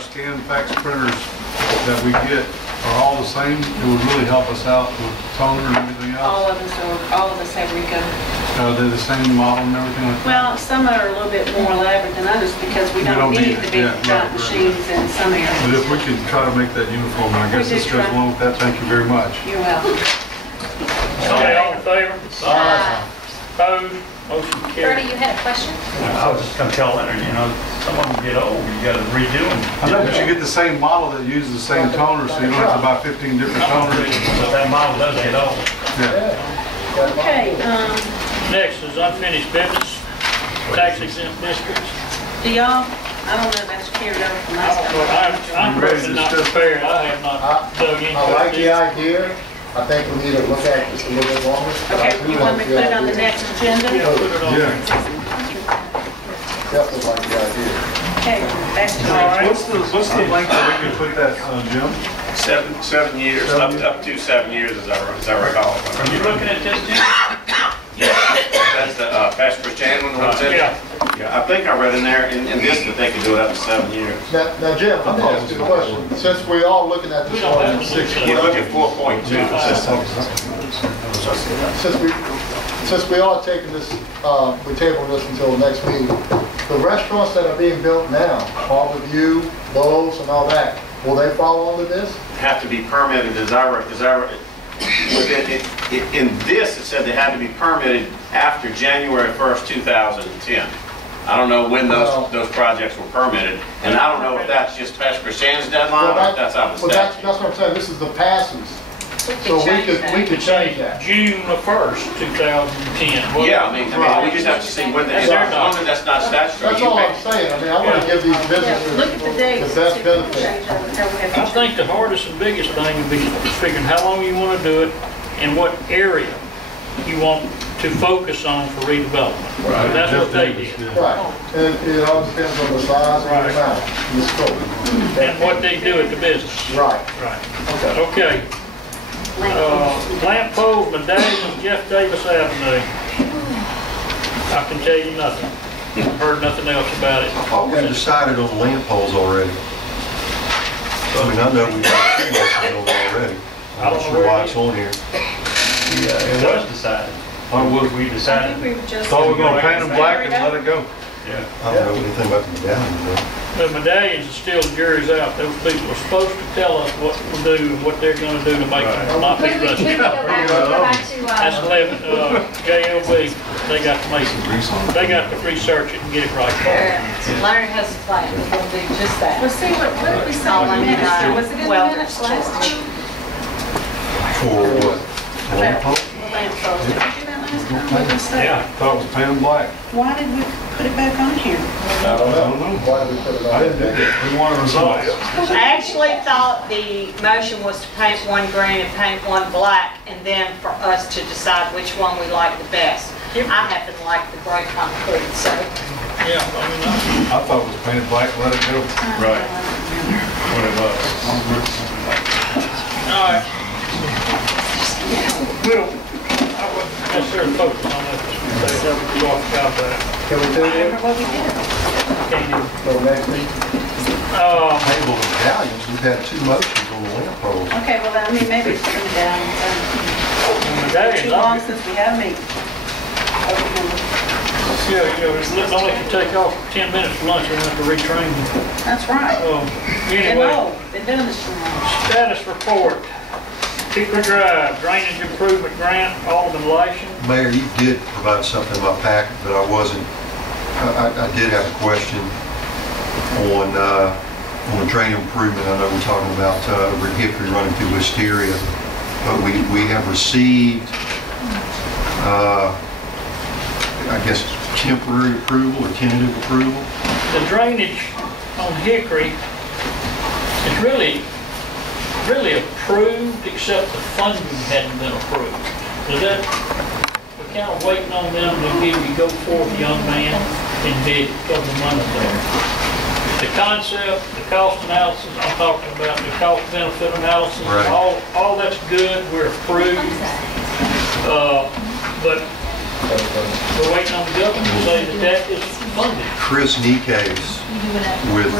our scan fax printers that we get are all the same, it would really help us out with toner and everything else. All of us have Rico. They're the same model and everything like that? Well, some are a little bit more elaborate than others because we don't need the big giant machines in some areas. But if we could try to make that uniform, I guess this goes along with that. Thank you very much. You're welcome. Okay, all in favor? Opposed? Motion carried. Bertie, you had a question? I was just going to tell Leonard, you know, some of them get old, you got to redo them. I know, but you get the same model that uses the same toner, so you don't have to buy 15 different toners. But that model does get old. Yeah. Okay, Next is unfinished business, tax exempt districts. do y'all, I don't know if that's carried over from last time. I'm personally not prepared. I have not dug into I like the this. idea. I think we need to look at this a little bit longer. Okay, you want me to put it on the next agenda? Yeah. Definitely like the idea. Okay, back to All right. What's the length that we can put that, Jim? 7 years, up to 7 years, as I recall. Are you looking at this, Jim? That's the Pastor Chandler one. Yeah. Yeah, I think I read in there, in this, that they could do it up to 7 years. Now Jim, let me ask you a question. Since we're all looking at this ordinance, You look at 4.2. since we are taking this, we're tabling this until next meeting, the restaurants that are being built now, Harbor View, Lowe's and all that, will they fall under this? Have to be permitted, in this, it said they had to be permitted after January 1st, 2010. I don't know when those projects were permitted, and I don't know if that's just Pastor Christian's deadline or if that's out of the That's statute. what I'm saying, this is the passes. So we could change that. June the 1st, 2010. Well, Yeah, I mean, we just have to see when as long as that's not statutory. That's all I'm saying. I mean, I want to give these Yeah, businesses look at the dates. the best benefit. I think the hardest and biggest thing would be figuring how long you want to do it and what area you want to focus on for redevelopment. Right. That's what they did. Right, and it all depends on the size and the amount, and the scope. And what they do at the business. Right. Right. Okay. Okay. Lamp poles, medallions, Jeff Davis Avenue. I can tell you nothing. Heard nothing else about it. I thought we decided on lamp poles already. I mean, I know we got two motions on it already. I'm not sure why it's on here. Yeah, it was decided. We I decided. think we were just. Thought we were gonna paint them black and let it go. Yeah. I don't know anything about the medallion, though. The medallions are still the jury's out. Those people are supposed to tell us what we'll do and what they're gonna do to make them not be Who do we rusty. go back to, That's 11, JLB. They got to make, they got to research it and get it right. Larry has a plan, we're gonna do just that. Let's see, what did we say in the minutes? Was it in the minutes last time? For what? Lamp pole? Lamp posts. Did we do that last time? What did we say? Yeah, thought it was painted black. Why did we put it back on here? I don't know. Why did we put it on? I didn't do it. We wanted results. I actually thought the motion was to paint one green and paint one black, and then for us to decide which one we like the best. I happen to like the gray concrete, so. Yeah, I mean, I thought it was painted black, let it go. Right. What it was. all right. Well, I wouldn't necessarily focus on that. They walk out that. Can we do Remember it what we did? Can't do. for the next meeting? Table of medallions, we've had two motions on the lamp poles. Okay, well, I mean, maybe it's coming down. Medallions, Too long since we have a meeting. I remember. yeah, don't let you take off 10 minutes for lunch, you have to retrain you. That's right. Been Anyway, old, been doing this too long. status report. Hickory Drive, drainage improvement grant, Alderman Lation. Mayor, you did provide something in my packet, but I wasn't, I did have a question on the drain improvement. I know we're talking about Hickory running through Wisteria, but we have received, I guess, temporary approval or tentative approval. The drainage on Hickory is really approved, except the funding hadn't been approved. So that, we're kind of waiting on them to give you go forth, young man, and bid because the money's there. The concept, the cost analysis, I'm talking about the cost benefit analysis, Right. all that's good, we're approved. But we're waiting on the government to say that that is funded. Chris Nikkes with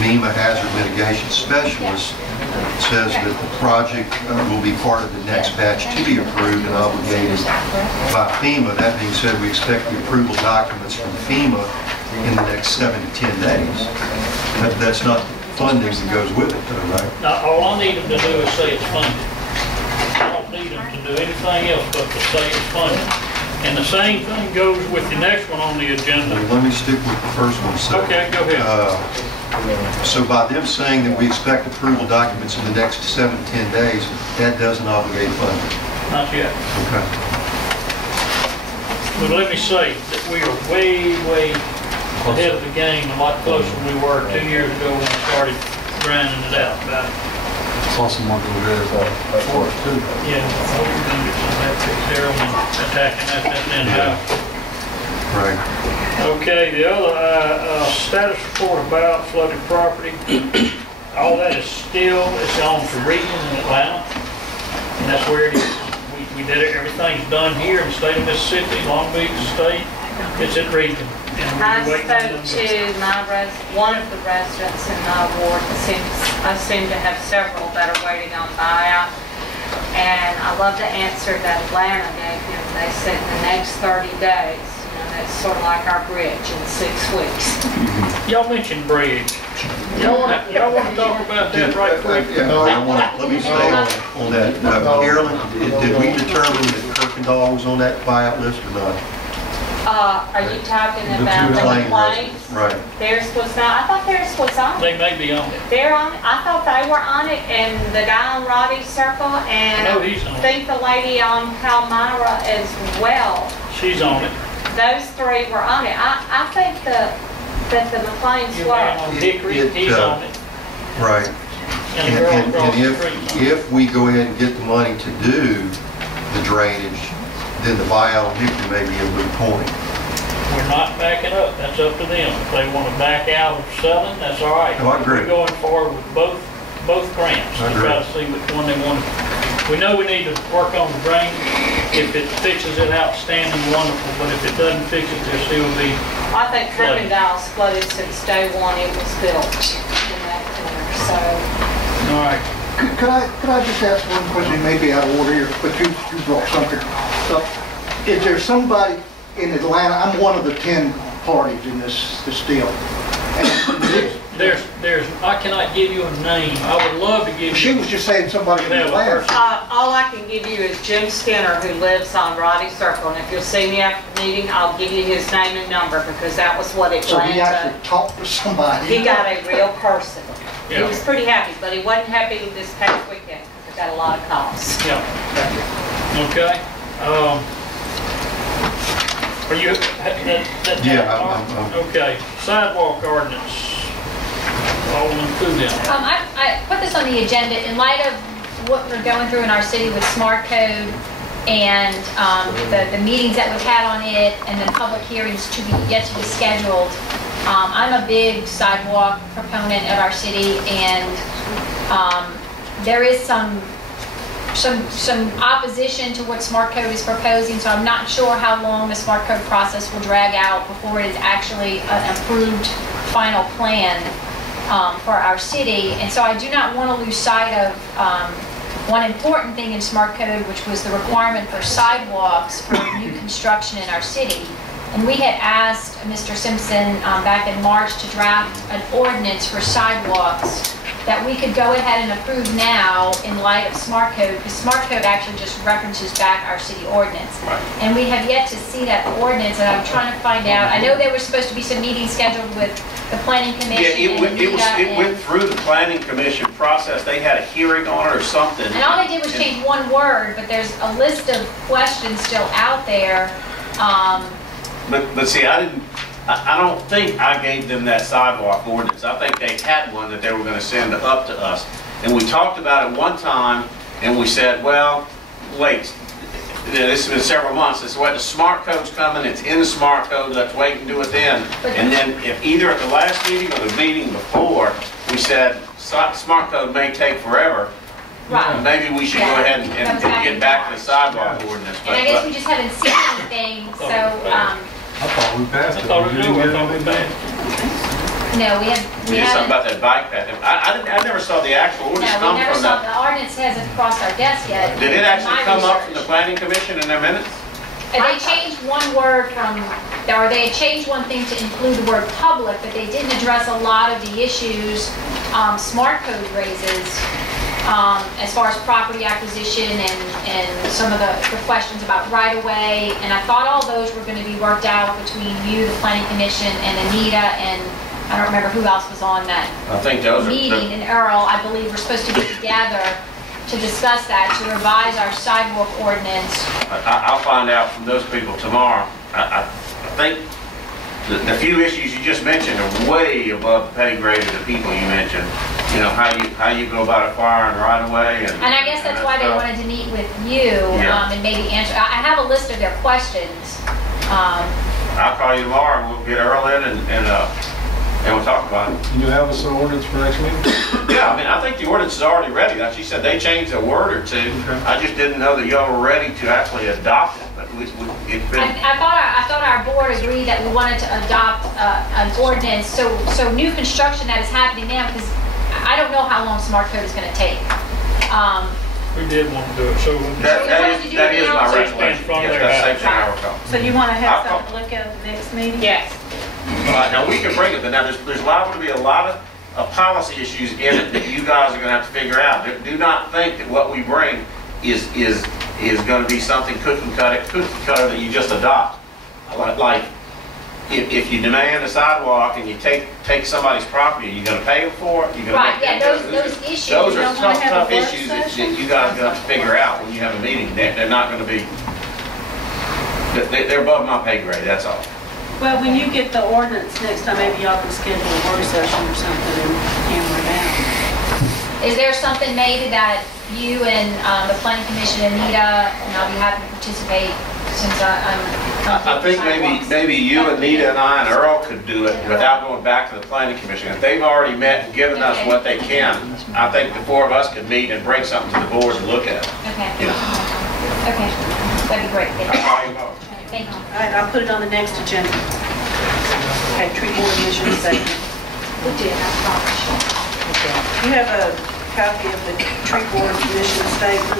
MEMA hazard mitigation specialist says that the project will be part of the next batch to be approved and obligated by FEMA. That being said, we expect the approval documents from FEMA in the next 7 to 10 days. That's not funding that goes with it, though, right? Now, all I need them to do is say it's funded. I don't need them to do anything else but to say it's funded. And the same thing goes with the next one on the agenda. Well, let me stick with the first one. So, Okay, go ahead. So by them saying that we expect approval documents in the next 7 to 10 days, that doesn't obligate funding. Not yet. Okay. But let me say that we are way, way ahead of the game, a lot closer than we were 2 years ago when we started grinding it out about it. Saw someone go there for us too. Yeah, I hope we're gonna get some of that fixed there and attacking that then house. Right. Okay, the other, status report about flooded property. All that is still, it's on to Regan in Atlanta. And that's where it is. We did it, everything's done here in the state of Mississippi, Long Beach State. It's at Regan. And I we're waiting on spoke them. to one of the residents in my ward. I seem to have several that are waiting on buyout. And I love the answer that Atlanta gave him. They said in the next 30 days. That's sort of like our bridge in 6 weeks. Y'all mentioned bridge. Y'all want to talk about that right quick? Let me say on that, Carolyn, did we determine that Kirkendall was on that buyout list or not? Are you talking about the complaints? Right. Theirs was not, I thought theirs was on it. They may be on it. They're on it, I thought they were on it, and the guy on Robbie's Circle, and I know he's on it. I think the lady on Palmyra as well. She's on it. Those 3 were on it. I think that the McLean's Your man on were. Hickory, he's on it. Right. And the girl across the street. If we go ahead and get the money to do the drainage, then the buyout on Hickory may be a moot point. We're not backing up, that's up to them. If they want to back out of selling, that's all right. Oh, I agree. We're going forward with both grants I to agree. try to see which one they want. We know we need to work on the drainage. If it fixes it, outstanding, wonderful, but if it doesn't fix it, there'll still be, I think Kirkendall's flooded since day 1 it was built in that corner, so. all right. Could I just ask one question? It may be out of order here, but you brought something up. Is there somebody in Atlanta, I'm one of the 10 parties in this deal. And I cannot give you a name. I would love to give you. she was just saying somebody in Yeah, Atlanta. All I can give you is Jim Skinner, who lives on Roddy Circle, and if you'll see me after the meeting, I'll give you his name and number, because that was what So he Atlanta, actually talked to somebody. he got a real person. He Yeah. was pretty happy, but he wasn't happy this past weekend, because I got a lot of calls. Yeah. Okay. Are you, Yeah, I'm- okay, sidewalk ordinance. Alderman Kudin. I put this on the agenda in light of what we're going through in our city with smart code and the meetings that we've had on it and then public hearings yet to be scheduled. I'm a big sidewalk proponent of our city, and there is some opposition to what smart code is proposing, so I'm not sure how long the smart code process will drag out before it is actually an approved final plan for our city. And so I do not want to lose sight of one important thing in smart code, which was the requirement for sidewalks for new construction in our city. And we had asked Mr. Simpson back in March to draft an ordinance for sidewalks that we could go ahead and approve now in light of smart code, because smart code actually just references back our city ordinance. Right. And we have yet to see that ordinance, and I'm trying to find out. I know there was supposed to be some meetings scheduled with the planning commission. Yeah, it went through the planning commission process. They had a hearing on it or something. And all they did was change one word, but there's a list of questions still out there. But see, I don't think I gave them that sidewalk ordinance. I think they had one that they were going to send up to us. And we talked about it one time, and we said, well, wait, this has been several months. It's what the smart code's coming, it's in the smart code, let's wait and do it then. And then if either at the last meeting or the meeting before, we said, smart code may take forever. Right. Maybe we should go ahead and get back to the sidewalk ordinance. And I guess we just haven't seen anything, so, I thought we passed it. I thought we We didn't knew, I get thought we anything. passed. No, we We did something haven't. about that bike path. I never saw the actual ordinance No, come we never from saw, the, the ordinance hasn't crossed our desk yet. did it actually My come up from the research. planning commission in their minutes? And they changed one word from, or they had changed one thing to include the word public, but they didn't address a lot of the issues Smart Code raises as far as property acquisition and some of the questions about right-of-way. And I thought all those were going to be worked out between you, the planning commission, and Anita, and I don't remember who else was on that I think those are. meeting. And Earl, I believe, we're supposed to get together to discuss that, to revise our sidewalk ordinance. I'll find out from those people tomorrow. I think the few issues you just mentioned are way above the pay grade of the people you mentioned. You know, how you go about acquiring right away and. And I guess that's why they stuff. wanted to meet with you and maybe answer. I have a list of their questions. I'll call you tomorrow and we'll get Earl in and we'll talk about it. Can you have us an ordinance for next meeting? Yeah, I mean, I think the ordinance is already ready. Like she said, they changed a word or two. Okay. I just didn't know that y'all were ready to actually adopt it, but it's been. I thought our board agreed that we wanted to adopt an ordinance. So new construction that is happening now, because I don't know how long Smart Code is going to take. We did want to do it, so. That is my So it's recollection. in front of Yes, their that's house. Sept. I recall. So you want to have I'll- something to look at the next meeting? Yes. Now, we can bring it, but now there's liable to be a lot of policy issues in it that you guys are gonna have to figure out. Do not think that what we bring is gonna be something cookie cutter that you just adopt. Like, if you demand a sidewalk and you take somebody's property, are you gonna pay them for it? You gonna Right, make yeah, them- those issues. Those You are don't wanna have a tough work issues that session? you guys are gonna have to figure out when you have a meeting. They're not gonna be, they're above my pay grade, that's all. Well, when you get the ordinance next time, maybe y'all can schedule a work session or something and hammer it out. Is there something maybe that you and the planning commission, Anita, and I'll be happy to participate since I'm. I think maybe you, Anita, and I, and Earl could do it without going back to the planning commission. If they've already met and given us what they can, I think the four of us could meet and bring something to the board to look at. Okay. Yeah. Okay, that'd be great. I'll call you tomorrow. Thank you. All right, I'll put it on the next agenda. Okay, tree board mission statement. We did have a problem. You have a copy of the tree board mission statement.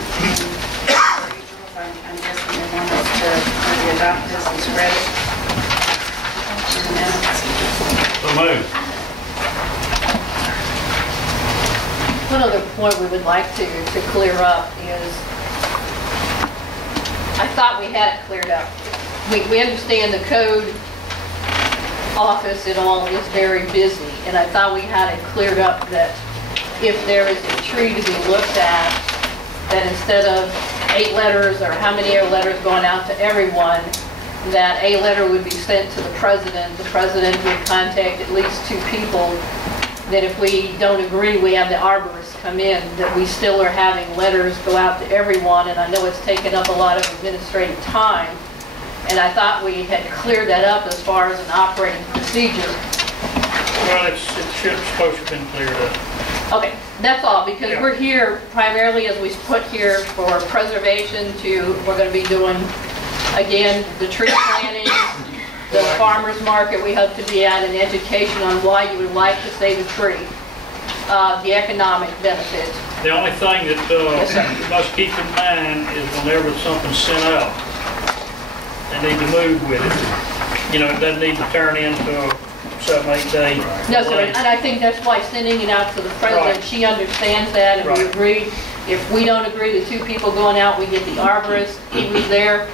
I'm guessing they want us to maybe adopt this and spread it. So move. One other point we would like to clear up is, I thought we had it cleared up. We understand the code office and all is very busy, and I thought we had it cleared up that if there is a tree to be looked at, that instead of 8 letters or how many letters going out to everyone, that a letter would be sent to the president would contact at least 2 people, that if we don't agree, we have the arborist come in, that we still are having letters go out to everyone, and I know it's taken up a lot of administrative time, and I thought we had cleared that up as far as an operating procedure. Well, it should, supposed to have been cleared up. Okay, that's all, because Yeah. we're here primarily, as we put here, for preservation we're going to be doing, again, the tree planting, the farmer's market we hope to be at, an education on why you would like to save a tree, the economic benefit. The only thing that Yes, sir. you must keep in mind is whenever something's sent out, they need to move with it. You know, it doesn't need to turn into a 7-8 day. No, sir, and I think that's why sending it out to the president, Right. she understands that, and we Right. agreed. If we don't agree, the 2 people going out, we get the arborist, he was there.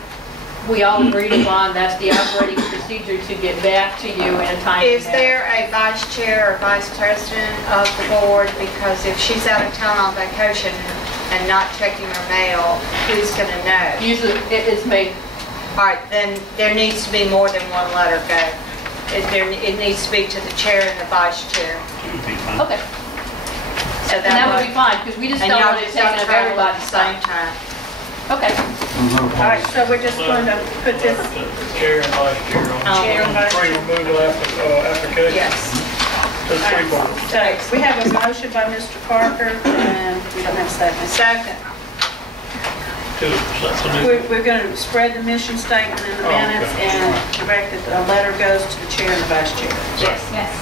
We all agreed upon, that's the operating procedure to get back to you in a timely Is manner. there a vice chair or vice president of the board? Because if she's out of town on vacation and not checking her mail, who's going to know? Usually, it's me. All right, then there needs to be more than one letter go. It needs to be to the chair and the vice chair. Okay. So And that would be fine, because we just And don't y'all want it just taken don't up travel at everybody's the same time. time. Okay. All right, so we're just going to put this, Chair and vice chair on Chair and vice tree chair. removal application. yes. To the tree board. So we have a motion by Mr. Parker, and we don't have a second. Second. We're going to spread the mission statement in the Oh, okay. minutes and direct that a letter goes to the chair and the vice chair. Right. Yes.